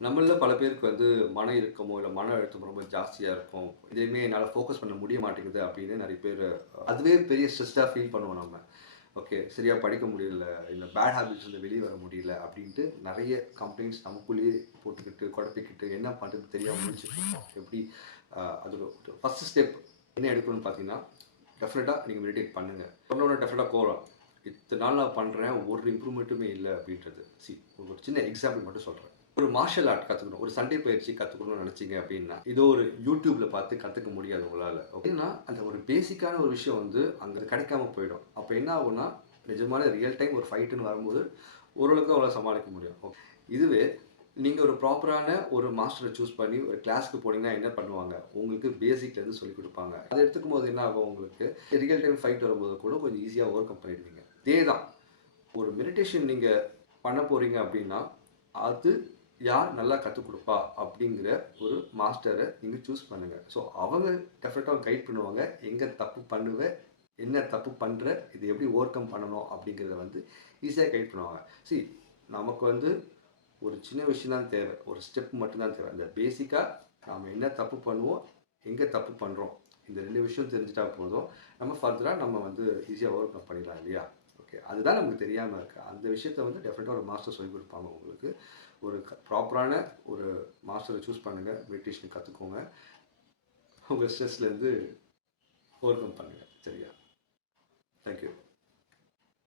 நம்மள்ல பல பேருக்கு வந்து மன இறுக்கமோ, இல்ல மன அழுத்தம் ரொம்ப ஜாஸ்தியா இருக்கும். எதையுமே என்னால ஃபோக்கஸ் பண்ண முடிய மாட்டேங்குது அப்படின்னு நெறைய பேரு அதுவே பெரிய ஸ்ட்ரெஸ்ஸா ஃபீல் பண்ணுவோம் நம்ம. ஓகே, சரியா படிக்க முடியல, இல்ல பேட் ஹேபிட்ஸ்லருந்து வெளிய வர முடியல அப்படின்ட்டு நெறைய கம்ப்ளைண்ட்ஸ் நமக்குள்ளேயே போட்டுக்கிட்டு, குழப்பிக்கிட்டு என்ன பண்றதுன்னு தெரியாம முழிச்சுட்டு இருப்போம். எப்படி அதோட ஃபர்ஸ்ட் ஸ்டெப் என்ன எடுக்கணும்னு பார்த்தீங்கன்னா, டெஃபினட்டா நீங்க மெடிடேட் பண்ணுங்க. சொன்ன உடனே டெஃபினட்டா கோவம். இத்தன நாள் நான் பண்றேன், ஒரு இம்ப்ரூவ்மெண்ட்டுமே இல்ல அப்படின்றது. ஒரு சின்ன எக்ஸாம்பிள் மட்டும் சொல்றேன். ஒரு மார்ஷியல் ஆர்ட் கத்துக்கணும். ஒரு சண்டை பயிற்சி கத்துக்கணும்னு நெனச்சீங்க அப்டின்னா, ஏதோ ஒரு YouTubeல பார்த்து கத்துக்க முடியாது உங்களால. ஏன்னா, அந்த ஒரு பேசிக்கான ஒரு விஷயம் வந்து அங்க கிடைக்காம போயிடும். அப்ப என்ன ஆகும்னா, நிஜமான ரியல் டைம் ஒரு ஃபைட்டுன்னு வரும்போது, ஓரளவுக்கு அவங்கள சமாளிக்க முடியும். இதுவே நீங்க ஒரு ப்ராப்பரான ஒரு மாஸ்டர சூஸ் பண்ணி ஒரு கிளாஸ்க்கு போனீங்கன்னா என்ன பண்ணுவாங்க? உங்களுக்கு பேசிக்லேருந்து சொல்லிக் குடுப்பாங்க. அத எடுத்துக்கும்போது என்ன ஆகும் உங்களுக்கு? ரியல் டைம் ஃபைட் வரும்போது கூட கொஞ்சம் ஈஸியா ஓவர் கம் பண்ணிடுவீங்க. இதே தான். ஒரு மெடிடேஷன் நீங்க பண்ண போறீங்க அப்டின்னா, அது யார் நல்லா கத்துக் குடுப்பா அப்படிங்கிற ஒரு மாஸ்டர நீங்க சூஸ் பண்ணுங்க. ஸோ அவங்க டெஃபினட்டா கைட் பண்ணுவாங்க. எங்க தப்பு பண்ணுவ? என்ன தப்பு பண்ற? இத எப்படி ஓவர் கம் பண்ணணும்? அப்படிங்கிறத வந்து ஈஸியா கைட் பண்ணுவாங்க. சி நமக்கு வந்து ஒரு சின்ன விஷயம் தான் தேவை. ஒரு ஸ்டெப் மட்டும் தான் தேவை. அந்த பேசிக்கா நாம என்ன தப்பு பண்ணுவோம்? எங்க தப்பு பண்றோம்? இந்த 2 விஷயம் தெரிஞ்சுட்டா போதும். நம்ம ஃபர்தரா நம்ம வந்து ஈஸியா ஓவர் கம் பண்ணிடலாம் இல்லையா? ஓகே. அதுதான் நமக்கு தெரியாம இருக்கு. அந்த விஷயத்த வந்து டெஃபினட்டா ஒரு மாஸ்டர் சொல்லிக் குடுப்பாங்க உங்களுக்கு. ஒரு ப்ராப்பரான ஒரு மாஸ்டர சூஸ் பண்ணுங்க. மெடிடேஷன் கத்துக்கோங்க. உங்க ஸ்ட்ரெஸ்லேருந்து ஓவர் கம் பண்ணுங்க. சரியா? Thank you.